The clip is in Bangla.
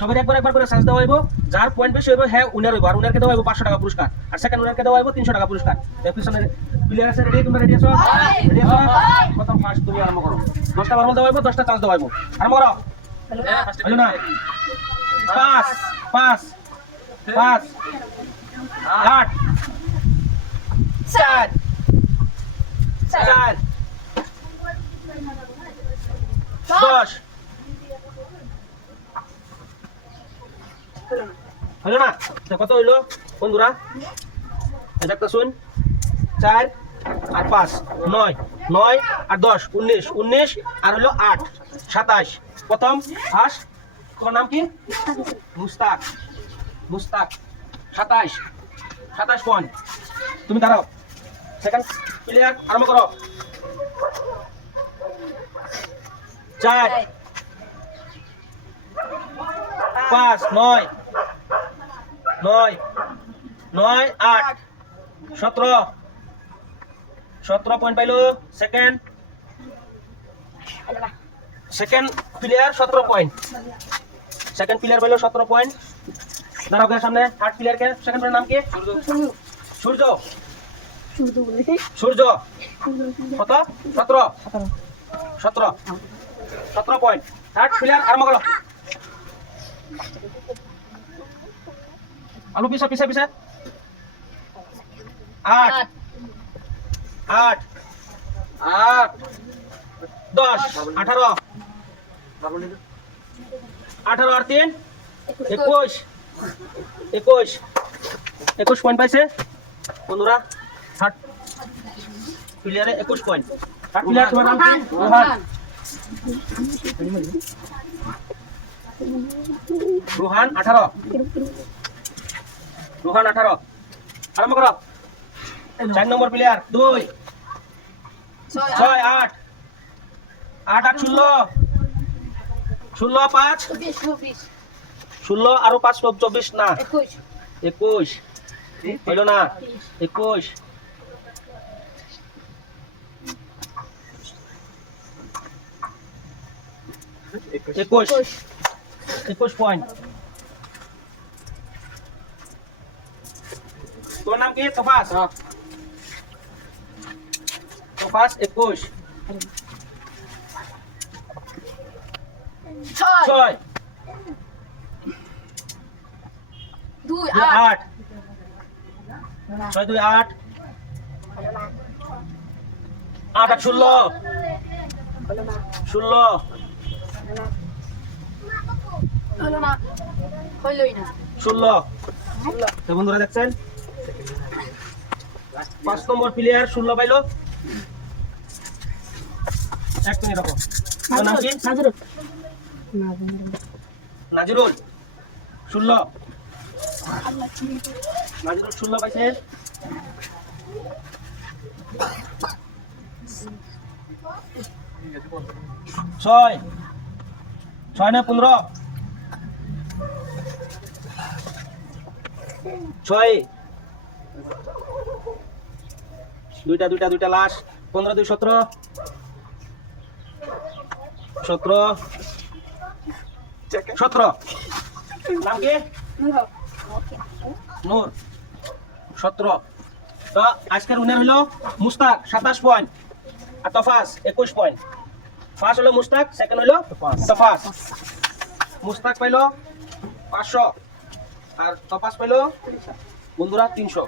সবাই একবার একবার করে সার্চ দেওয়া হইব, যার পয়েন্ট বেশি হইব হ্যাঁ উইনার হইব, আর উইনারকে দেওয়া হইব 500 টাকা পুরস্কার, আর সেকেন্ড উইনারকে দেওয়া হইব 300 টাকা পুরস্কার। পিছনে প্লেয়ার আছে, রেডি? তোমরা রেডি আছো? রেডি আছো? প্রথম ফার্স্ট তুমি আরম্ভ করো। 10টা নরমাল দেওয়া হইব, 10টা চান্স দেওয়া হইব। আরম্ভ করো। হলো না? 5 5 5 8 4 4 10 হলো না? তো কত হইলো বন্ধুরা? একটা শুন, 4 আর 5 9 9 আর 10 19 19 আর হলো 8 27। প্রথম ফার্স্ট, তোমার নাম কি? মুস্তাক। মুস্তাক 27 27 পয়েন্ট। তুমি দাঁড়াও। সেকেন্ড প্লেয়ার আরম্ভ করো। 4 5 9 9 9 8 17 17 পয়েন্ট পাইলো। Second player 17 point. Second player পাইলো 17 পয়েন্ট। দাঁড়াও কে সামনে। থার্ড প্লেয়ার কে? সেকেন্ড প্লেয়ার নাম কি? সূর্য। সূর্য কত? 17 17 17 পয়েন্ট। থার্ড প্লেয়ার আরম্ভ করো। আলু পিছে পিছে পিছে। 8 8 8 10 18 18 আর 3 21 21 21 পয়েন্ট পাইছে বন্ধুরা। থার্ড প্লেয়ারে 21 পয়েন্ট। থার্ড প্লেয়ার তোমার নাম কি? রোহান। রোহান 18 রোহান 18 আরম্ভ করো। 4 নম্বর প্লেয়ার 2 6 8 8 8 16 16 5 16 আরো 5 24 না 21 হইল না? 21 21 পয়েন্ট। তোমার নাম কি? তোফাস। তোফাস 21 6 2 8 6 2 8 8 8 16 16 16। তো বন্ধুরা দেখছেন 5 নম্বর প্লেয়ার 16 পাইলো। এক মিনিট রাখো। তোমার নাম কি? নাজিরুল 16 নাজিরুল 16 পাইছে। ছয় 6 না 15 6 দুইটা লাস্ট 15 2 17 17 17 নাম কি? নূর 17। তো আজকের উইনার হলো মুস্তাক 27 পয়েন্ট আর তফাস 21 পয়েন্ট। ফার্স্ট হলো মুস্তাক, সেকেন্ড হলো তফাস। মুস্তাক পাইলো 500 আর তফাস পাইলো বন্ধুরা 300।